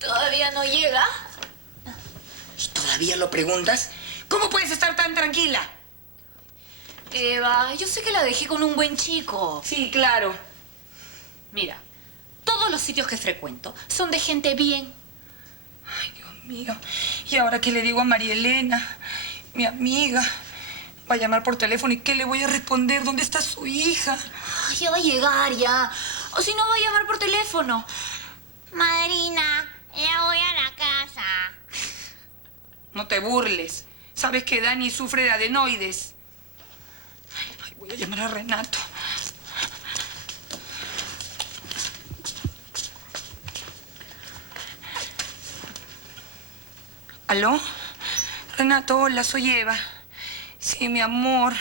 ¿Todavía no llega? ¿Y todavía lo preguntas? ¿Cómo puedes estar tan tranquila? Eva, yo sé que la dejé con un buen chico. Sí, claro. Mira, todos los sitios que frecuento son de gente bien. Ay, Dios mío. ¿Y ahora qué le digo a María Elena, mi amiga? Va a llamar por teléfono y ¿qué le voy a responder? ¿Dónde está su hija? Ay, ya va a llegar, ya. O si no, va a llamar por teléfono. Madrina, ya voy a la casa. No te burles. Sabes que Dani sufre de adenoides. Ay, voy a llamar a Renato. ¿Aló? Renato, hola, soy Eva. Sí, mi amor,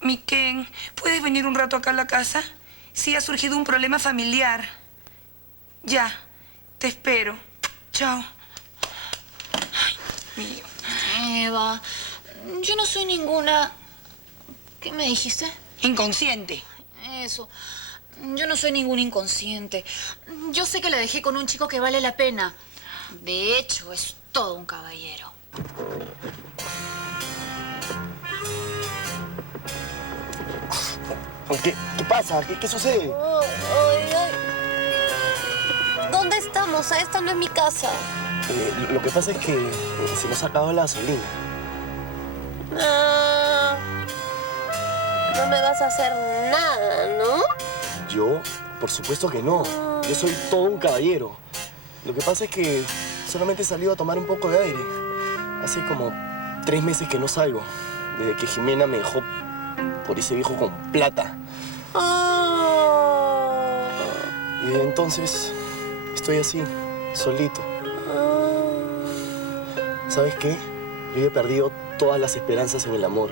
mi Ken. ¿Puedes venir un rato acá a la casa? Sí, ha surgido un problema familiar. Ya, te espero. Chao. Ay, mío. Eva, yo no soy ninguna... ¿Qué me dijiste? Inconsciente. Eso. Yo no soy ningún inconsciente. Yo sé que la dejé con un chico que vale la pena. De hecho, es todo un caballero. ¿Qué pasa? ¿Qué sucede? Ay, ay. ¿Dónde estamos? Esta no es mi casa. Lo que pasa es que se nos ha acabado la gasolina. No me vas a hacer nada, ¿no? Yo, por supuesto que no. Yo soy todo un caballero. Lo que pasa es que solamente he salido a tomar un poco de aire. Hace como 3 meses que no salgo. Desde que Jimena me dejó por ese viejo con plata. Y desde entonces estoy así, solito. ¿Sabes qué? Yo he perdido todas las esperanzas en el amor.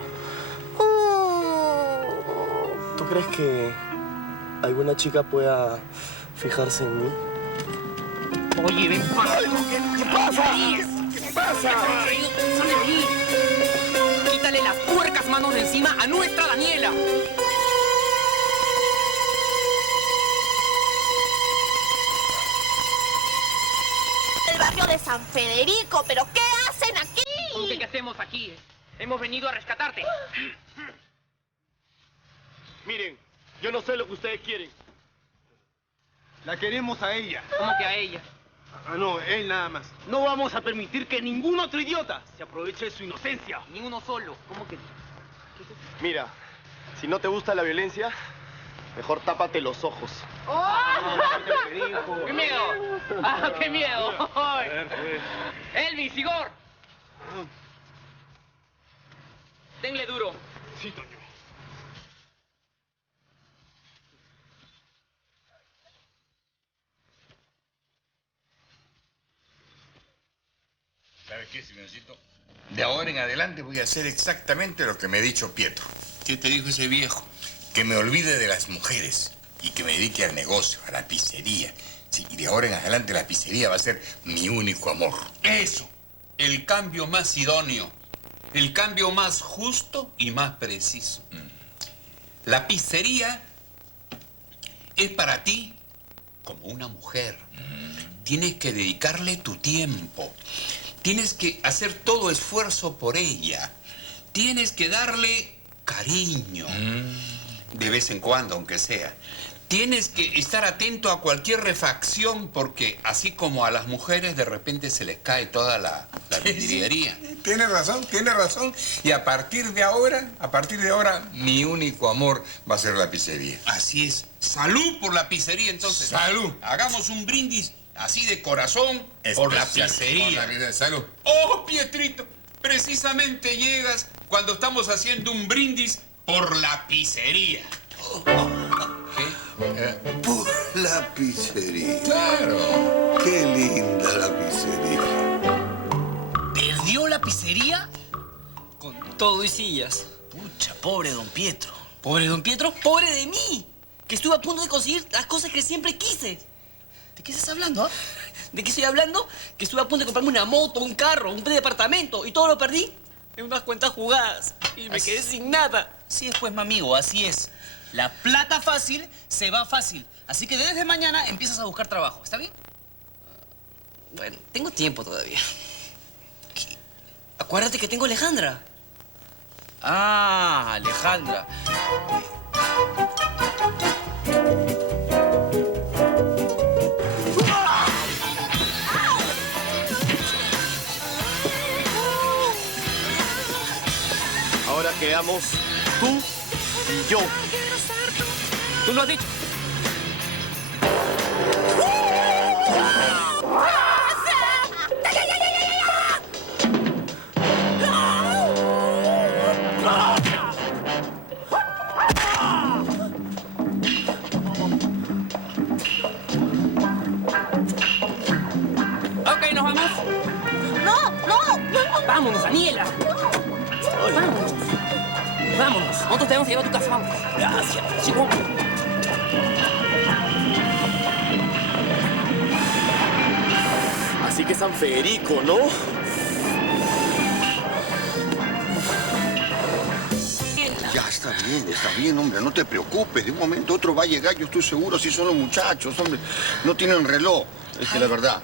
¿Tú crees que alguna chica pueda fijarse en mí? Oye, ven para... ¿Qué pasa? ¿Qué pasa? ¡Sale de ahí! ¡Quítale las puercas manos de encima a nuestra Daniela! El barrio de San Federico, ¿pero qué hacen aquí? ¿Cómo que qué hacemos aquí? Hemos venido a rescatarte. Miren, yo no sé lo que ustedes quieren. La queremos a ella. ¿Cómo que a ella? Ah, no, él nada más. No vamos a permitir que ningún otro idiota se aproveche de su inocencia. Ni uno solo. ¿Cómo que...? Mira, si no te gusta la violencia, mejor tápate los ojos. ¡Qué miedo! ¡Ah, qué miedo! ¡Elvis, Igor! Denle duro. Sí, Toño. ¿Sabes qué, señorcito? De ahora en adelante voy a hacer exactamente lo que me ha dicho Pietro. ¿Qué te dijo ese viejo? Que me olvide de las mujeres y que me dedique al negocio, a la pizzería. Sí, y de ahora en adelante la pizzería va a ser mi único amor. Eso, el cambio más idóneo, el cambio más justo y más preciso. La pizzería es para ti como una mujer. Tienes que dedicarle tu tiempo. Tienes que hacer todo esfuerzo por ella. Tienes que darle cariño. De vez en cuando, aunque sea. Tienes que estar atento a cualquier refacción porque así como a las mujeres de repente se les cae toda la vidriería. Tienes razón. Y a partir de ahora, mi único amor va a ser la pizzería. Así es. Salud por la pizzería, entonces. Salud. Hagamos un brindis así de corazón por la Especial. pizzería. Por la vida. Salud. ¡Oh, Pietrito! Precisamente llegas cuando estamos haciendo un brindis por la pizzería. Por la pizzería. Claro. Qué linda la pizzería. ¿Perdió la pizzería? Con todo y sillas. Pucha, pobre don Pietro. ¿Pobre don Pietro? ¡Pobre de mí! Que estuve a punto de conseguir las cosas que siempre quise. ¿De qué estás hablando, ah? ¿De qué estoy hablando? Que estuve a punto de comprarme una moto, un carro, un departamento y todo lo perdí en unas cuentas jugadas. Y me quedé sin nada. Así es, pues, mamigo, así es. La plata fácil se va fácil. Así que desde mañana empiezas a buscar trabajo. ¿Está bien? Bueno, tengo tiempo todavía. ¿Qué? Acuérdate que tengo a Alejandra. Ah, Alejandra. Ahora quedamos tú y yo. Tú lo has dicho. Ok, ¿nos vamos? No, no. Vámonos, Daniela. Vámonos. Vámonos. Nosotros te vamos a llevar a tu casa. Vamos. Gracias. Chico. Así que San Federico, ¿no? Ya está bien, hombre, no te preocupes. De un momento a otro va a llegar, yo estoy seguro, si son los muchachos, hombre. No tienen reloj, es que la verdad.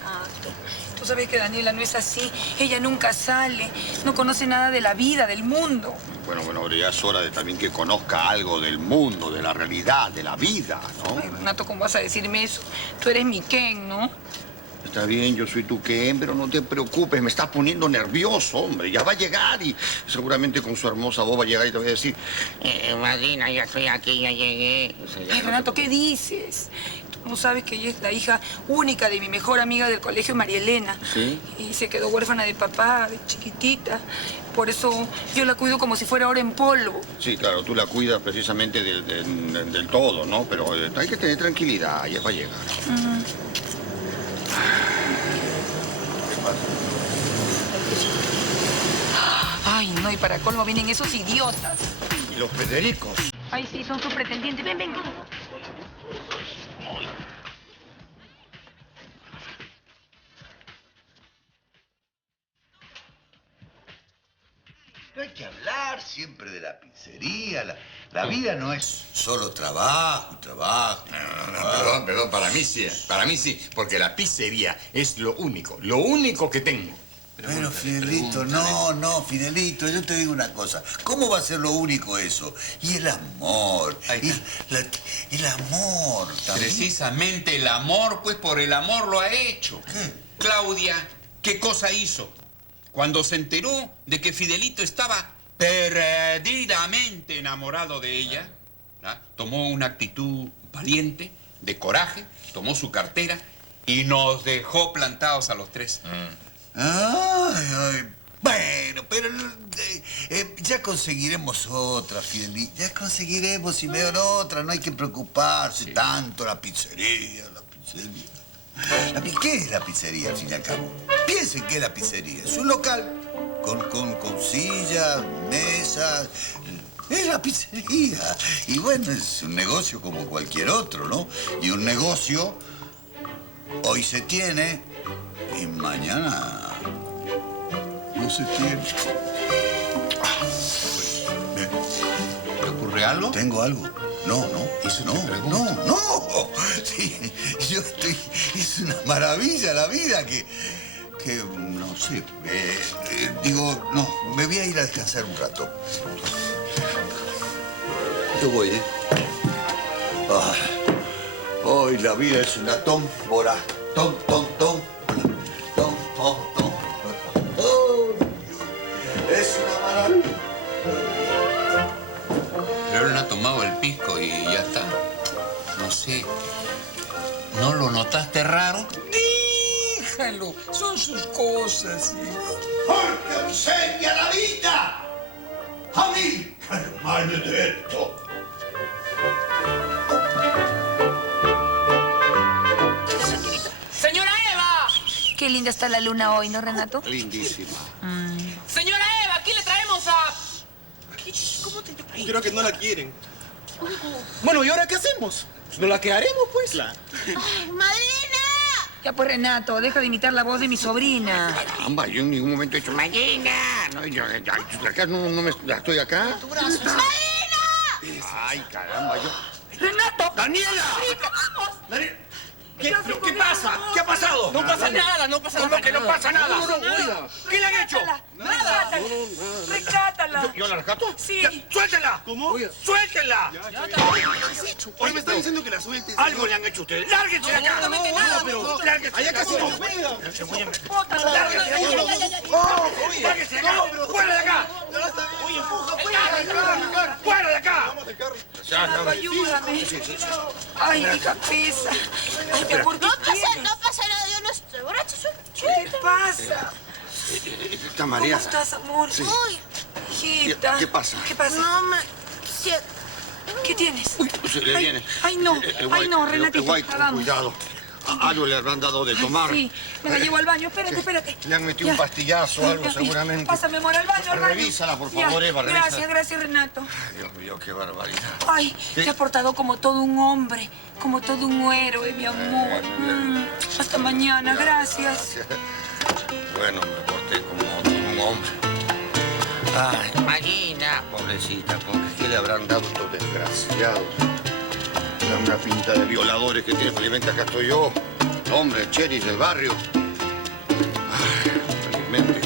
Tú sabes que Daniela no es así. Ella nunca sale, no conoce nada de la vida, del mundo. Bueno, pero ya es hora de también que conozca algo del mundo, de la realidad, de la vida, ¿no? Ay, Renato, ¿cómo vas a decirme eso? Tú eres mi Ken, ¿no? Está bien, yo soy tu Ken, pero no te preocupes, me estás poniendo nervioso, hombre. Ya va a llegar y seguramente con su hermosa voz va a llegar y te va a decir, madrina, ya estoy aquí, ya llegué. O sea, ya Ay, no Renato, te- ¿qué dices? Tú no sabes que ella es la hija única de mi mejor amiga del colegio, María Elena. ¿Sí? Y se quedó huérfana de papá, de chiquitita. Por eso yo la cuido como si fuera oro en polvo. Sí, claro, tú la cuidas precisamente del todo, ¿no? Pero hay que tener tranquilidad, ya va a llegar. ¿Qué pasa? Ay, no, y para colmo vienen esos idiotas. ¿Y los Federicos? Ay, sí, son sus pretendientes. Ven, ven. No hay que hablar siempre de la pizzería. La vida no es solo trabajo, trabajo. No, perdón, para mí sí, porque la pizzería es lo único que tengo. Pero Fidelito, no, Fidelito, yo te digo una cosa. ¿Cómo va a ser lo único eso? Y el amor. El amor también. Precisamente el amor, pues por el amor lo ha hecho. ¿Qué? Claudia, ¿qué cosa hizo? Cuando se enteró de que Fidelito estaba perdidamente enamorado de ella, ¿ah? Tomó una actitud valiente, de coraje, tomó su cartera y nos dejó plantados a los tres. Ay. Bueno, pero ya conseguiremos otra, Fidelito. Ya conseguiremos, Simeón, otra. No hay que preocuparse tanto. La pizzería. ¿Qué es la pizzería, al fin y al cabo? Piensen que es la pizzería. Es un local con sillas, mesas. Es la pizzería. Y bueno, es un negocio como cualquier otro, ¿no? Y un negocio hoy se tiene y mañana no se tiene. ¿Te ocurre algo? ¿Tengo algo? No. Eso no. Sí, yo estoy... Es una maravilla la vida que no sé. Digo, no, me voy a ir a descansar un rato. Yo voy, ¿eh? Hoy la vida es una tómbola. Tom. Es una maravilla. Pero él no ha tomado el pisco y ya está. No sé. ¿No lo notaste raro? Déjalo, son sus cosas, hijo. ¡Porque enseña la vida! ¡A mí! ¡Maledetto! ¡Señora Eva! Qué linda está la luna hoy, ¿no, Renato? Lindísima. ¡Señora Eva! Aquí le traemos a... ¿Cómo te...? Creo que no la quieren. Bueno, ¿y ahora qué hacemos? ¿Nos la quedaremos, pues? ¡Madrina! Ya pues, Renato, deja de imitar la voz de mi sobrina. Caramba, yo en ningún momento he dicho, Marina. No, yo acá no me... ¿Estoy acá? ¡Madrina! Ay, caramba, yo... ¡Renato! ¡Daniela! ¡Vamos! ¡Daniela! ¿Qué pasa? ¿Qué ha pasado? No pasa nada, no pasa nada. ¿Cómo que no pasa nada? Oiga. ¿Qué le han hecho? Nada. Rescátala. ¿Yo la rescato? Sí. ¡Suéltela! ¿Cómo? ¡Suéltela! Oye, me está diciendo que la sueltes. Algo le han hecho a ustedes. ¡Lárguense de acá! pero... ¡Lárguense! Allá casi no puedo. ¡Lárguense de acá! ¡Fuera de acá! Oye, empuja, fuera. ¡Fuera de acá! Ayúdame. Ay, mi cabeza. Ay, mi amor, ¿qué tienes? No pasa nada, yo no estoy borracha, soy ¿Qué te pasa? Está María. ¿Cómo estás, amor? Sí. Uy, Hijita. ¿Qué pasa? ¿Qué pasa? no me... ¿Qué tienes? Se le viene. Ay, no. Ay, no, Renatito. Guay, Hagamos. cuidado. Algo le habrán dado de tomar. Sí, me la llevo al baño. Espérate. Le han metido un pastillazo o algo, seguramente. Pásame, amor, al baño, Revísala, por favor, Ya. Eva, revísala. Gracias, Renato. Ay, Dios mío, qué barbaridad. Ay, te has portado como todo un hombre, como todo un héroe, mi amor. Hasta mañana, gracias. Bueno, me porté como todo un hombre. Ay, Marina, pobrecita, ¿con qué le habrán dado estos desgraciados? Da una pinta de violadores que tiene, felizmente acá estoy yo. Hombre, el sheriff del barrio. Ay, felizmente.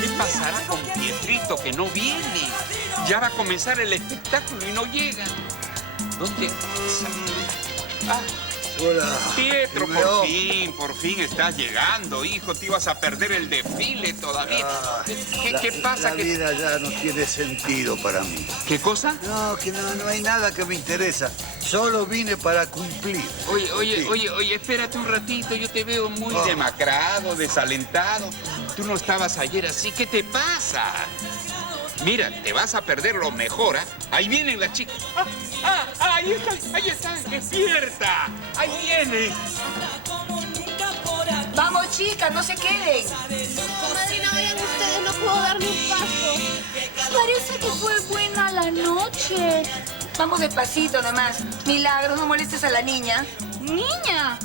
¿Qué pasará con Pietrito que no viene? Ya va a comenzar el espectáculo y no llega. ¿Dónde está? Ah, Hola. Pietro, por fin estás llegando, hijo. Te ibas a perder el desfile todavía. ¿Qué pasa? La vida ya no tiene sentido para mí. ¿Qué cosa? No, que no hay nada que me interesa. Solo vine para cumplir. Oye, espérate un ratito. Yo te veo muy demacrado, desalentado. Tú no estabas ayer así. ¿Qué te pasa? Mira, te vas a perder lo mejor, ¿ah? Ahí vienen las chicas. Ahí están, despierta. Ahí viene. Vamos, chicas, no se queden. Madrina, vayan ustedes, no puedo dar ni un paso. Parece que fue buena la noche. Vamos despacito nomás. Milagros, no molestes a la niña. Niña,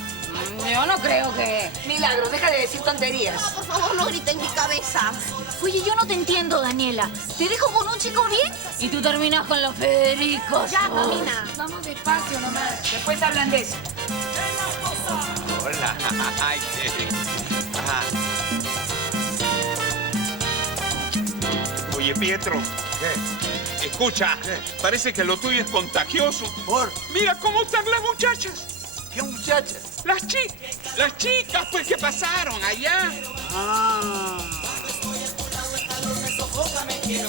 yo no creo que... Milagros, deja de decir tonterías. No, por favor, no griten en mi cabeza. Oye, yo no te entiendo, Daniela. Te dejo con un chico bien y tú terminas con los Federicos. Ya, camina. Vamos despacio nomás. Después hablan de eso. Hola. Ay, ajá. Oye, Pietro. ¿Qué? Escucha, parece que lo tuyo es contagioso. ¿Por? Mira cómo están las muchachas. ¿Qué muchachas? Las chicas, pues, que pasaron allá.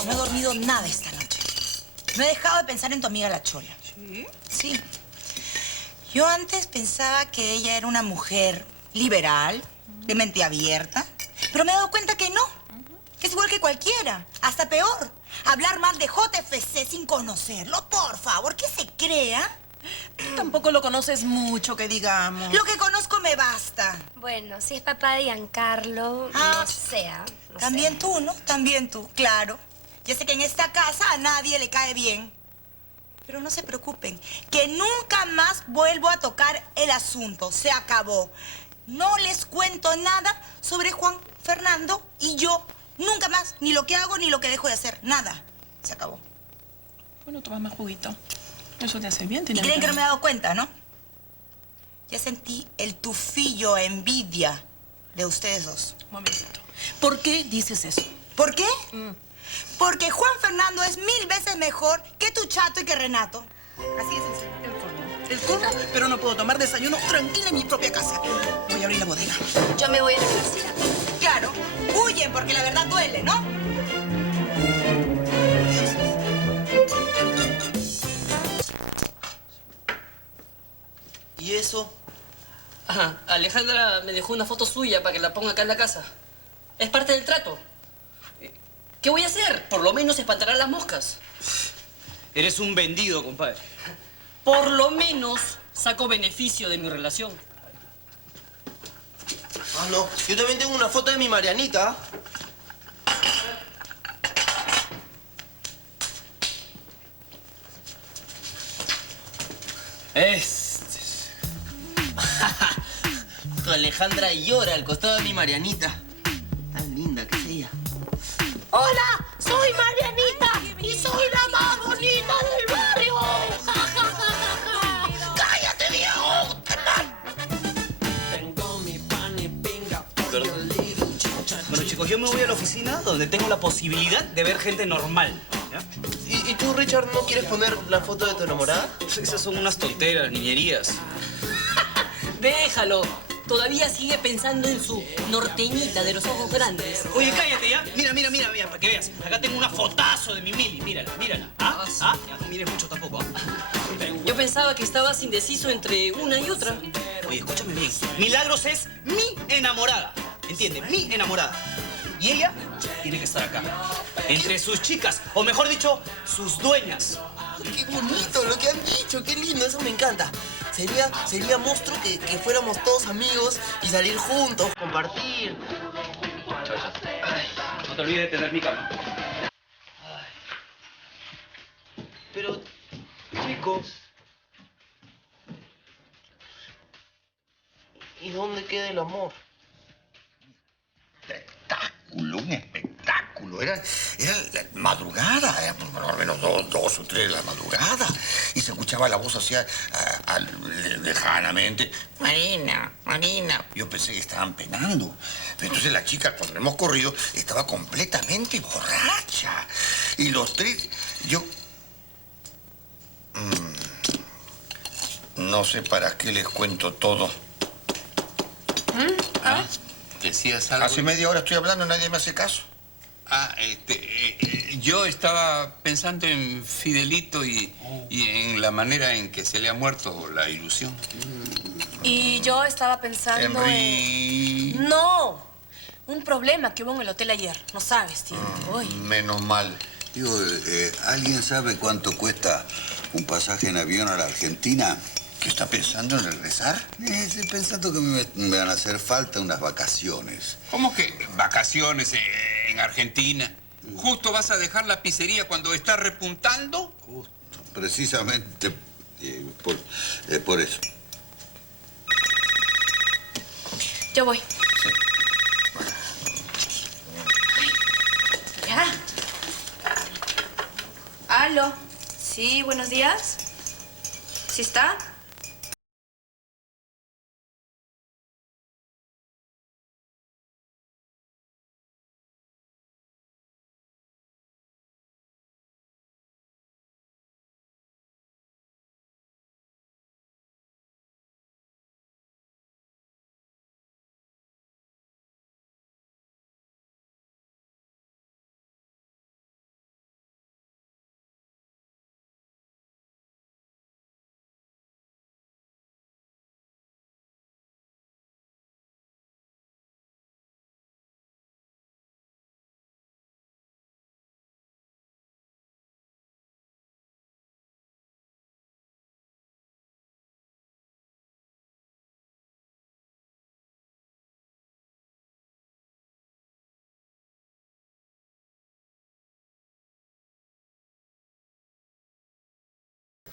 No he dormido nada esta noche. No he dejado de pensar en tu amiga la Chola. ¿Sí? Sí. Yo antes pensaba que ella era una mujer liberal, de mente abierta, pero me he dado cuenta que no, que es igual que cualquiera, hasta peor. Hablar mal de JFC sin conocerlo, por favor, ¿qué se crea? Tampoco lo conoces mucho, que digamos. Lo que conozco me basta. Bueno, si es papá de Giancarlo, no sea. También tú, ¿no? También tú, claro. Ya sé que en esta casa a nadie le cae bien. Pero no se preocupen, que nunca más vuelvo a tocar el asunto. Se acabó. No les cuento nada sobre Juan Fernando y yo. Nunca más, ni lo que hago ni lo que dejo de hacer. Nada. Se acabó. Bueno, tomas más juguito. Eso te hace bien. Y creen que no me he dado cuenta, ¿no? Ya sentí el tufillo, envidia de ustedes dos. Un momentito. ¿Por qué dices eso? ¿Por qué? Porque Juan Fernando es 1000 veces mejor que tu chato y que Renato. Así es sencillo. El colmo, pero no puedo tomar desayuno tranquila en mi propia casa. Voy a abrir la bodega. Yo me voy a la universidad. Claro, huyen porque la verdad duele, ¿no? ¿Y eso? Ajá, Alejandra me dejó una foto suya para que la ponga acá en la casa. Es parte del trato. ¿Qué voy a hacer? Por lo menos espantará las moscas. Eres un vendido, compadre. Por lo menos saco beneficio de mi relación. Ah, no. Yo también tengo una foto de mi Marianita. Tu Alejandra llora al costado de mi Marianita. Tan linda Hola, soy Marianita y soy la más bonita del barrio. Ja, ja, ja, ja, ja. ¡Cállate, viejo! Perdón. Bueno, chicos, yo me voy a la oficina donde tengo la posibilidad de ver gente normal. ¿Ya? ¿Y tú, Richard, no quieres poner la foto de tu enamorada? Esas son unas tonteras, niñerías. Déjalo. Todavía sigue pensando en su norteñita de los ojos grandes. Oye, cállate ya. Mira, para que veas. Acá tengo una fotazo de mi Mili. Mírala. ¿Ah? ¿Ah? Ya no mires mucho tampoco. Yo pensaba que estabas indeciso entre una y otra. Oye, escúchame bien. Milagros es mi enamorada. ¿Entiendes? Mi enamorada. Y ella tiene que estar acá. Entre sus chicas, o mejor dicho, sus dueñas. ¡Qué bonito lo que han dicho! ¡Qué lindo! Eso me encanta. Sería monstruo que fuéramos todos amigos y salir juntos, compartir. No te olvides de tener mi cama. Pero, chicos... ¿Y dónde queda el amor? Un espectáculo. Era la madrugada, era por lo menos dos o tres de la madrugada. Y se escuchaba la voz así lejanamente. Marina, Marina. Yo pensé que estaban penando. Pero entonces la chica, cuando hemos corrido, estaba completamente borracha. Y los tres, no sé para qué les cuento todo. ¿Ah? ¿Decías algo? Hace media hora estoy hablando, nadie me hace caso. Yo estaba pensando en Fidelito y en la manera en que se le ha muerto la ilusión. Y yo estaba pensando en... No, un problema que hubo en el hotel ayer. No sabes, tío. Menos mal. Digo, ¿alguien sabe cuánto cuesta un pasaje en avión a la Argentina? ¿Qué está pensando en regresar? Estoy pensando que me van a hacer falta unas vacaciones. ¿Cómo que vacaciones en Argentina? ¿Justo vas a dejar la pizzería cuando está repuntando? Justo, precisamente por eso. Yo voy. Ya. ¿Aló? Sí, buenos días. ¿Sí está?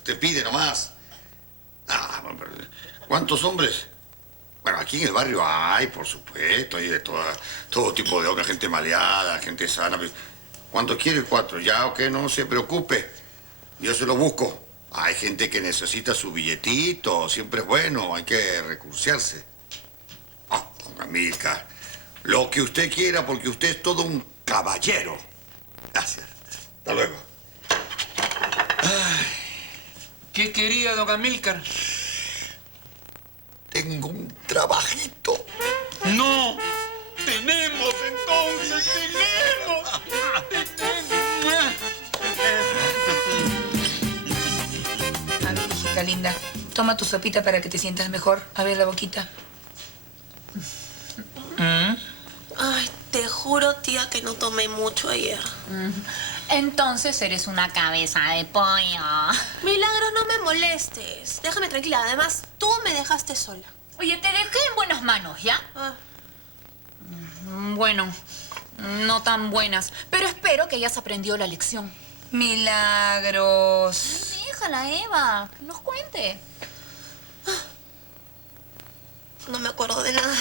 Te pide nomás. ¿Cuántos hombres? Bueno, aquí en el barrio hay, por supuesto, hay de todo tipo de hombres, gente maleada, gente sana. ¿Cuántos quiere? 4. Ya, ok, no se preocupe. Yo se lo busco. Hay gente que necesita su billetito, siempre es bueno, hay que recursearse. Don Amílcar, lo que usted quiera, porque usted es todo un caballero. Gracias. Hasta luego. ¿Qué quería, don Amílcar? Tengo un trabajito. ¡No! ¡Tenemos, entonces! A ver, hijita linda, toma tu sopita para que te sientas mejor. A ver la boquita. Ay, te juro, tía, que no tomé mucho ayer. Entonces eres una cabeza de pollo. Milagro, no me molestes. Déjame tranquila. Además, tú me dejaste sola. Oye, te dejé en buenas manos, ¿ya? Bueno, no tan buenas. Pero espero que hayas aprendido la lección. Milagros. Déjala, Eva. Que nos cuente. No me acuerdo de nada.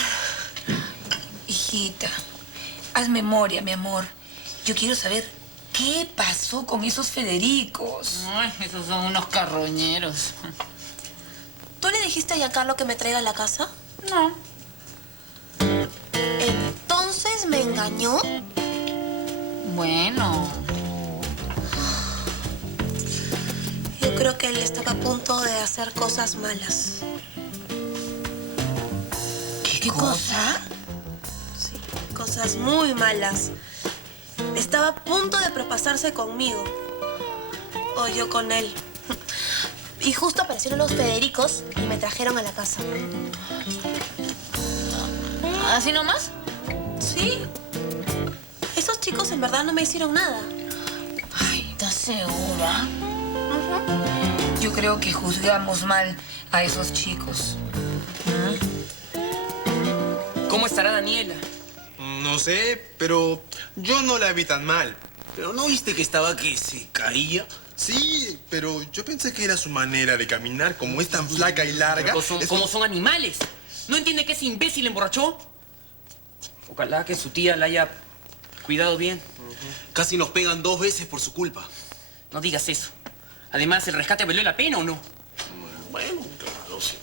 Hijita, haz memoria, mi amor. yo quiero saber qué pasó con esos Federicos. Ay, esos son unos carroñeros. ¿Tú le dijiste a Giancarlo que me traiga a la casa? No. ¿Entonces me engañó? Bueno. Yo creo que él estaba a punto de hacer cosas malas. ¿Qué cosa? Sí, cosas muy malas. Estaba a punto de propasarse conmigo. O yo con él. Y justo aparecieron los Federicos y me trajeron a la casa. ¿Así nomás? Sí. Esos chicos en verdad no me hicieron nada. Ay, ¿estás segura? Yo creo que juzgamos mal a esos chicos. ¿Cómo estará Daniela? No sé, pero yo no la vi tan mal. ¿Pero no viste que estaba que se caía? Sí, pero yo pensé que era su manera de caminar, como es tan flaca y larga. Como son animales. ¿No entiende que ese imbécil emborrachó? Ojalá que su tía la haya cuidado bien. Casi nos pegan 2 veces por su culpa. No digas eso. Además, ¿el rescate valió la pena o no? Bueno, claro, sí.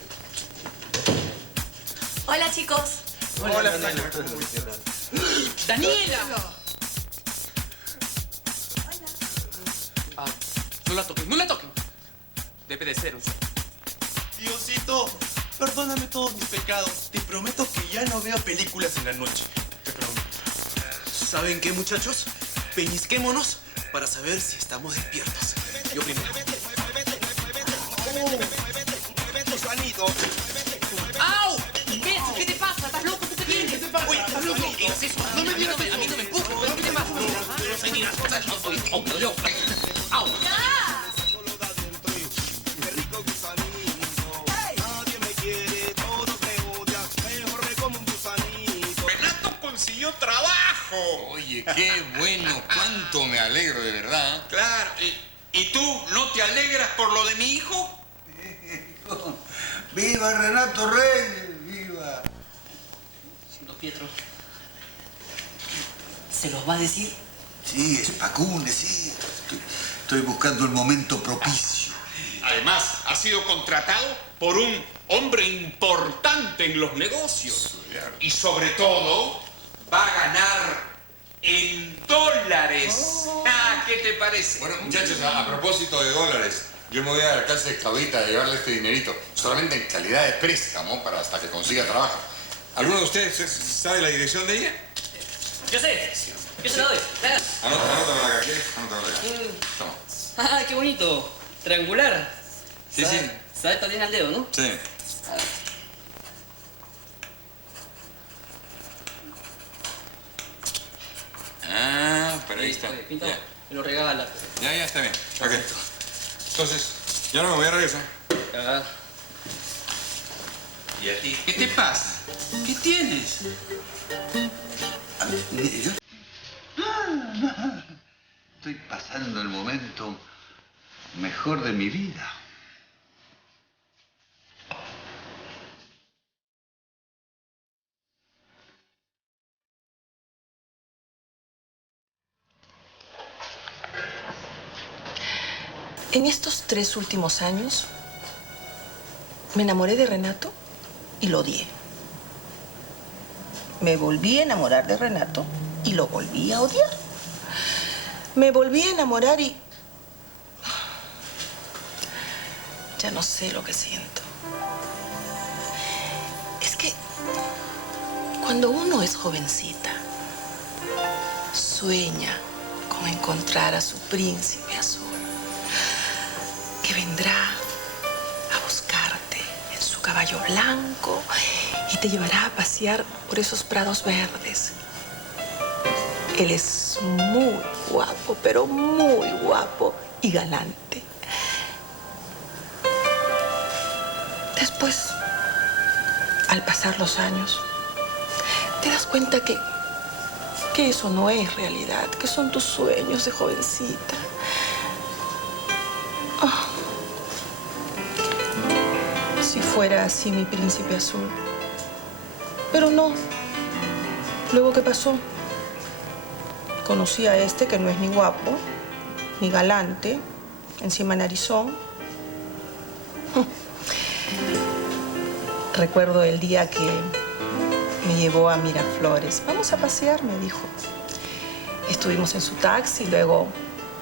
Hola, chicos. Hola, ¡Daniela! No la toquen, no la toquen. Debe de ser un sueño. Diosito, perdóname todos mis pecados. Te prometo que ya no veo películas en la noche. Te prometo. ¿Saben qué, muchachos? Peñisquémonos para saber si estamos despiertos. Yo primero. ¡Au! ¿Ves? ¿Qué te pasa? ¿Estás loco? ¿Tú qué tienes? ¿Qué te pasa? Oye, ¿estás loco? ¿Qué es eso? A mí no me empujes. ¿Qué te pasa? No sé ni las cosas. No soy... ¡Au! ¡Au! ¡Au! ¡Renato consiguió trabajo! Oye, qué bueno. Cuánto me alegro, de verdad. Claro. ¿Y tú no te alegras por lo de mi hijo? ¡Viva Renato Reyes! ¡Viva! Don Pietro, ¿se los va a decir? Sí, es Pacune, sí. Estoy buscando el momento propicio. Además, ha sido contratado por un hombre importante en los negocios. Y sobre todo, va a ganar en dólares. ¿Qué te parece? Bueno, muchachos, a propósito de dólares, yo me voy a la casa de Claudita a llevarle este dinerito, solamente en calidad de préstamo para hasta que consiga trabajo. ¿Alguno de ustedes sabe la dirección de ella? Yo sé. Yo se la doy. Anótamela acá, ¿quieres? Anótamela acá. Toma. Ah, qué bonito. Triangular. Sí, sí. Sabe también al dedo, ¿no? Sí. Pero ahí está. Pintado. Me lo regala. Ya, está bien. Ok. Entonces, ya no me voy a regresar. ¿Y a ti? ¿Qué te pasa? ¿Qué tienes? ¿Yo? Estoy pasando el momento mejor de mi vida. En estos 3 últimos años, me enamoré de Renato y lo odié. Me volví a enamorar de Renato y lo volví a odiar. Me volví a enamorar y... ya no sé lo que siento. Es que cuando uno es jovencita, sueña con encontrar a su príncipe azul, que vendrá a buscarte en su caballo blanco y te llevará a pasear por esos prados verdes. Él es muy guapo, pero muy guapo y galante. Después, al pasar los años, te das cuenta que eso no es realidad, que son tus sueños de jovencita. Oh. Si fuera así mi príncipe azul. Pero no. Luego, ¿qué pasó? Conocí a este que no es ni guapo, ni galante, encima narizón. Recuerdo el día que me llevó a Miraflores. Vamos a pasear, me dijo. Estuvimos en su taxi, luego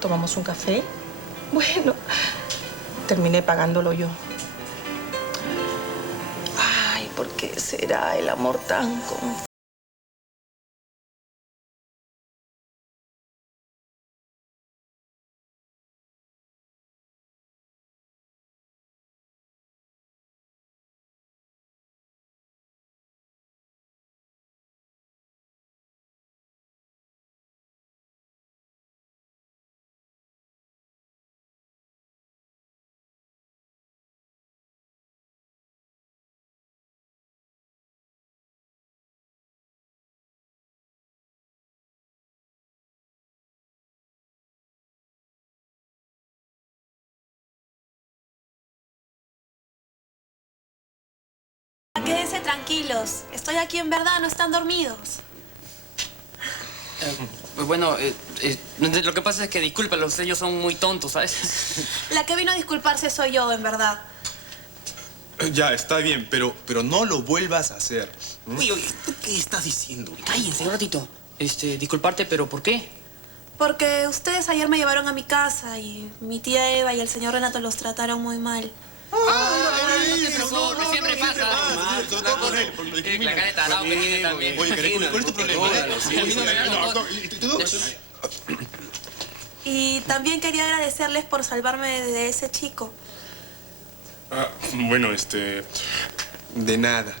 tomamos un café. Bueno, terminé pagándolo yo. Ay, ¿por qué será el amor tan confuso? Quédense tranquilos. Estoy aquí en verdad, no están dormidos. Bueno, lo que pasa es que, discúlpalos, ellos son muy tontos, ¿sabes? La que vino a disculparse soy yo, en verdad. Ya, está bien, pero no lo vuelvas a hacer. Uy, ¿Tú qué estás diciendo? Cállense un ratito. Disculparte, ¿pero por qué? Porque ustedes ayer me llevaron a mi casa y mi tía Eva y el señor Renato los trataron muy mal. Siempre pasa. La careta al lado que tiene también. Oye, Careco, ¿cuál es tu problema? Y también quería agradecerles por salvarme de ese chico. Bueno, de nada.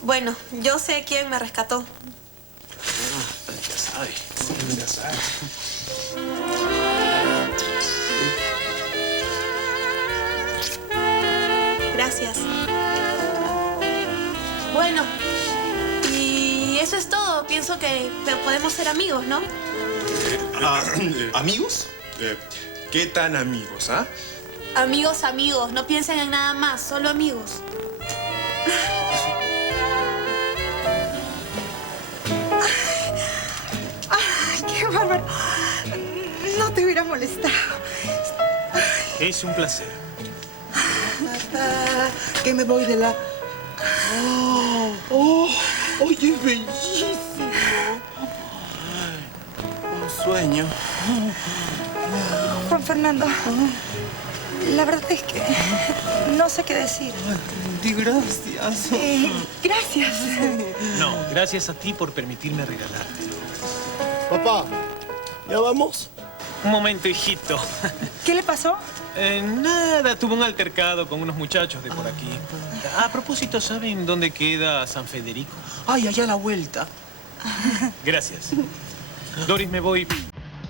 Bueno, yo sé quién me rescató. Ya sabe. Ya sabe. Gracias. Bueno, y eso es todo. Pienso que podemos ser amigos, ¿no? ¿Amigos? ¿Qué tan amigos, ah? Amigos, amigos. No piensen en nada más. Solo amigos. ¡Ay, qué bárbaro! No te hubiera molestado. Es un placer. Que me voy de la... ¡Oye, es bellísimo! Un sueño. Juan Fernando, la verdad es que no sé qué decir. Di gracias. Gracias. No, gracias a ti por permitirme regalártelo. Papá, ¿ya vamos? Un momento, hijito. ¿Qué le pasó? Nada, tuve un altercado con unos muchachos de por aquí. A propósito, ¿saben dónde queda San Federico? Ay, allá a la vuelta. Gracias. Doris, me voy,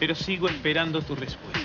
pero sigo esperando tu respuesta.